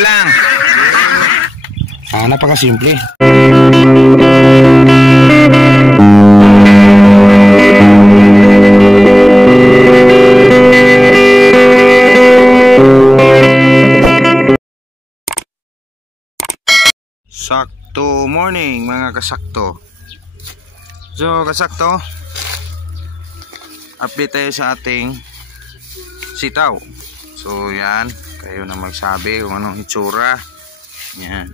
lang. Napakasimple. Sakto morning mga kasakto. So kasakto, update tayo sa ating sitaw. So yan, kayo na magsabi kung anong itsura. Yan.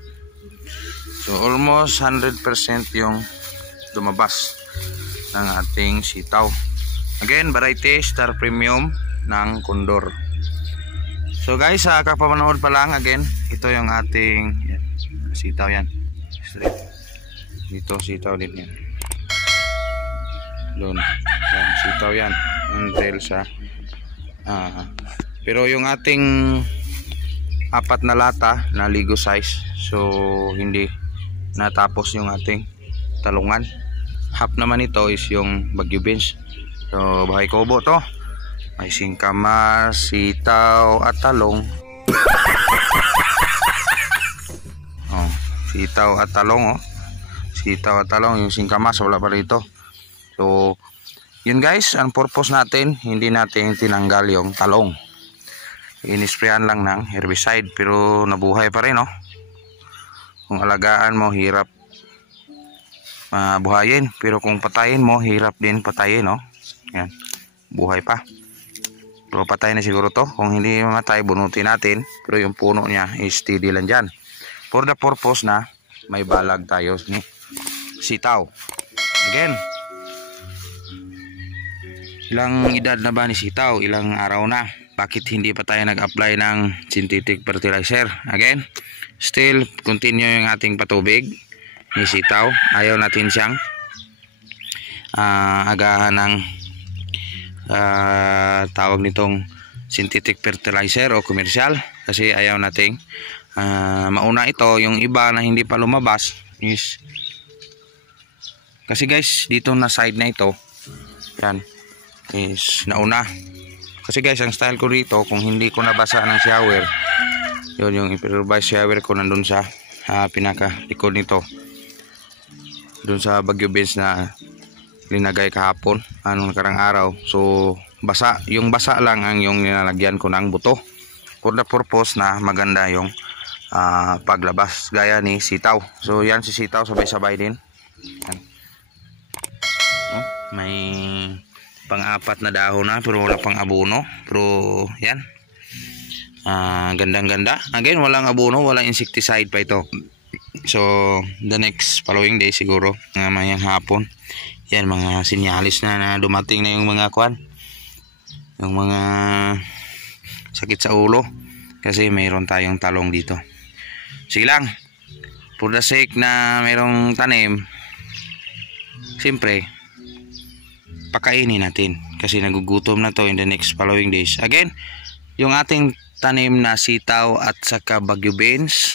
So almost 100% yung lumabas ng ating sitaw. Again, variety Star Premium ng Condor. So guys, kapapanood pa lang, again, ito yung ating yan, sitaw yan. Dito sitaw din yan. Doon. Yan, sitaw yan. Until sa pero yung ating apat na lata na ligo size, so hindi natapos yung ating talungan. Half naman ito is yung Baguio beans. So bahay kubo to, may singkamas, sitaw at talong. Sitaw at talong, sitaw at talong. Yung singkamas wala pa rito. So yun guys, ang purpose natin, hindi natin tinanggal yung talong, inisprayan lang ng herbicide, pero nabuhay pa rin, kung alagaan mo hirap buhayin, pero kung patayin mo hirap din patayin. Yan, buhay pa, pero patay na siguro to. Kung hindi mamatay, bunutin natin, pero yung puno niya is steady lang dyan, for the purpose na may balag tayo ni sitaw. Again, ilang edad na ba ni sitaw? Ilang araw na? Bakit hindi pa tayo nag-apply ng synthetic fertilizer? Again, still continue yung ating patubig ni sitaw. Ayaw natin siyang agahan ng tawag nitong synthetic fertilizer o commercial, kasi ayaw nating mauna ito. Yung iba na hindi pa lumabas is kasi guys, dito na side na ito, yan is nauna. Kasi guys, ang style ko dito, kung hindi ko nabasa ng shower, yun yung improvised shower ko nandun sa pinaka likod nito, dun sa Baguio beans na linagay kahapon, anong nakarang araw. So basa, yung basa lang ang yung nilalagyan ko ng buto, for the purpose na maganda yung paglabas, gaya ni sitaw. So yan si sitaw, sabay-sabay din yan. May pang-apat na dahon na, pero wala pang abono, pero yan, gandang-ganda. Again, walang abono, walang insecticide pa ito. So the next following day siguro, mayang hapon, yan, mga sinyalis na dumating na yung mga yung mga sakit sa ulo, kasi mayroon tayong talong dito. Sige lang, for the sake na mayroong tanim, siyempre pakainin natin, kasi nagugutom na to in the next following days. Again, yung ating tanim na sitaw at saka Baguio beans,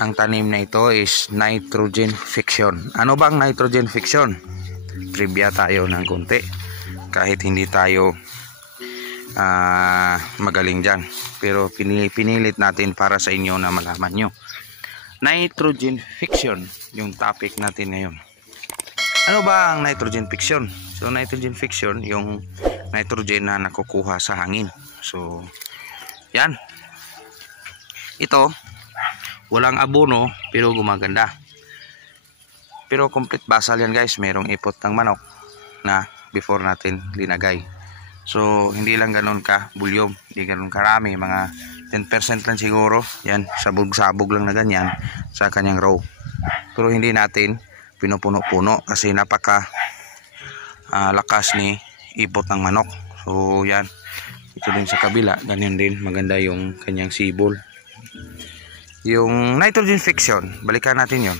ang tanim na ito is nitrogen fiction. Ano bang nitrogen fiction? Trivia tayo ng konti, kahit hindi tayo magaling dyan, pero pinilit natin para sa inyo na malaman nyo. Nitrogen fiction yung topic natin ngayon. Ano ba ang nitrogen fiction? So nitrogen fiction, yung nitrogen na nakukuha sa hangin. So yan, ito walang abono pero gumaganda, pero complete basal yan guys. Merong ipot ng manok na before natin linagay. So hindi lang ganun ka bulyom, hindi ganun karami, mga 10% lang siguro yan, sabog-sabog lang na ganyan sa kanyang row. Pero hindi natin pinupuno-puno kasi napaka lakas ni ipot ng manok. So yan, ito din sa kabila, ganyan din, maganda yung kanyang sibol. Yung nitrogen fiction, balikan natin yon.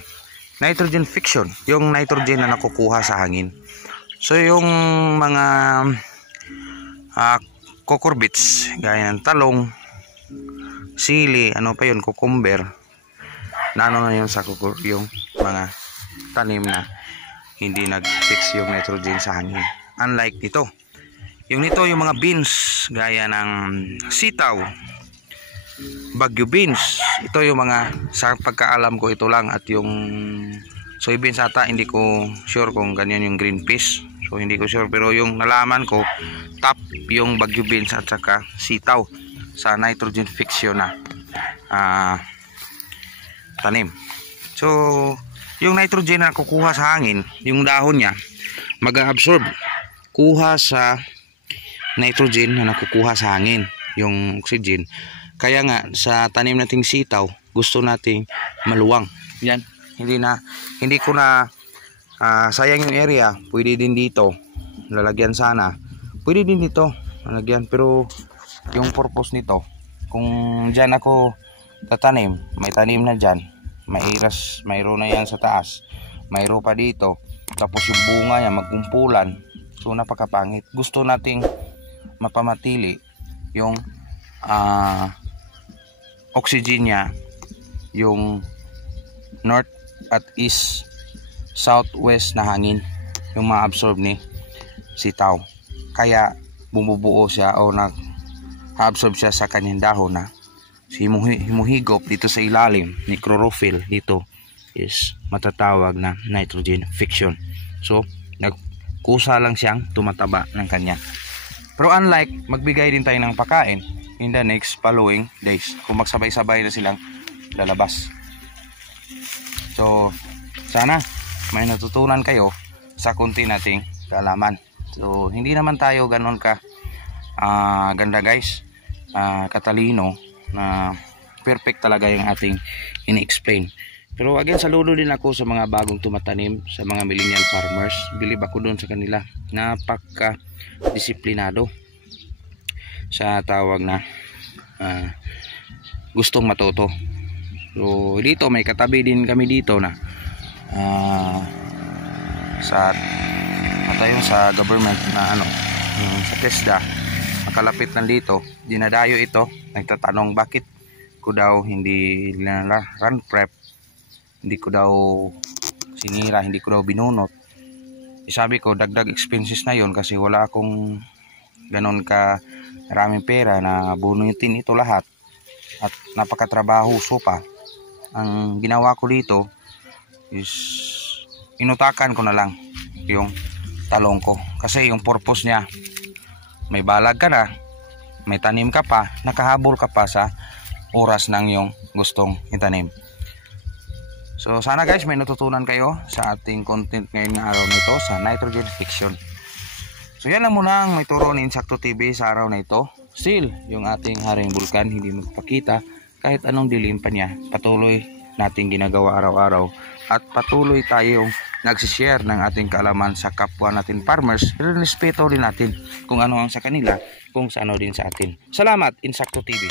Nitrogen fiction, yung nitrogen na nakukuha sa hangin. So yung mga cucurbits, gaya ng talong, sili, ano pa yun, cucumber, na ano na yun sa yung mga tanim na hindi nag-fix yung nitrogen sa hangin. Unlike nito, yung nito, yung mga beans gaya ng sitaw, Baguio beans. Ito yung mga, sa pagkaalam ko ito lang, at yung soybeans ata hindi ko sure kung ganyan yung green peas. So hindi ko sure, pero yung nalaman ko top yung Baguio beans at saka sitaw sa nitrogen fixation na tanim. So yung nitrogen na kukuha sa hangin, yung dahon niya mag-absorb, kuha sa nitrogen na nakukuha sa hangin, yung oxygen. Kaya nga sa tanim nating sitaw, gusto nating maluwang. Yan, hindi ko na sayang yung area. Pwede din dito lalagyan, sana pwede din dito lalagyan, pero yung purpose nito, kung dyan ako tatanim, may tanim na dyan, mayroon na yan sa taas, mayroon pa dito, tapos yung bunga niya magkumpulan, so napakapangit. Gusto nating mapamatili yung oxygen niya, yung north at east, southwest na hangin yung ma-absorb ni sitaw. Kaya bumubuo siya o nag-absorb siya sa kanyang dahon na himuhigop dito sa ilalim ni chlorophyll. Dito is matatawag na nitrogen fixation. So nagkusa lang siyang tumataba ng kanya. Pero unlike magbigay din tayo ng pagkain in the next following days, kung magsabay-sabay na silang lalabas. So sana may natutunan kayo sa kunti nating kaalaman. So hindi naman tayo ganon ka ganda guys, katalino na perfect talaga yung ating ini-explain. Pero again, saludo din ako sa mga bagong tumatanim, sa mga millennial farmers. Believe ako doon sa kanila, napaka disiplinado sa tawag na gustong matuto. So dito may katabi din kami dito na sa government na sa TESDA, makalapit lang dito, dinadayo ito, nagtatanong bakit ko daw hindi run prep, hindi ko daw sinira, hindi ko daw binunot. Sabi ko dagdag expenses na yon kasi wala akong ganon ka maraming pera na bunutin ito lahat at napakatrabahoso pa. Ang ginawa ko dito is inutakan ko na lang yung talong ko, kasi yung purpose niya, may balag ka na, may tanim ka pa, nakahabol ka pa sa oras ng yung gustong itanim. So sana guys may natutunan kayo sa ating content ngayon na araw na ito sa nitrogen fixation. So yan lang muna ang may turo ni Insakto TV sa araw na ito. Still yung ating haring bulkan hindi magpakita kahit anong dilim pa niya. Patuloy nating ginagawa araw-araw at patuloy tayong nagsishare ng ating kaalaman sa kapwa natin farmers. Respeto din natin kung ano ang sa kanila, kung sa ano din sa atin. Salamat Insakto TV.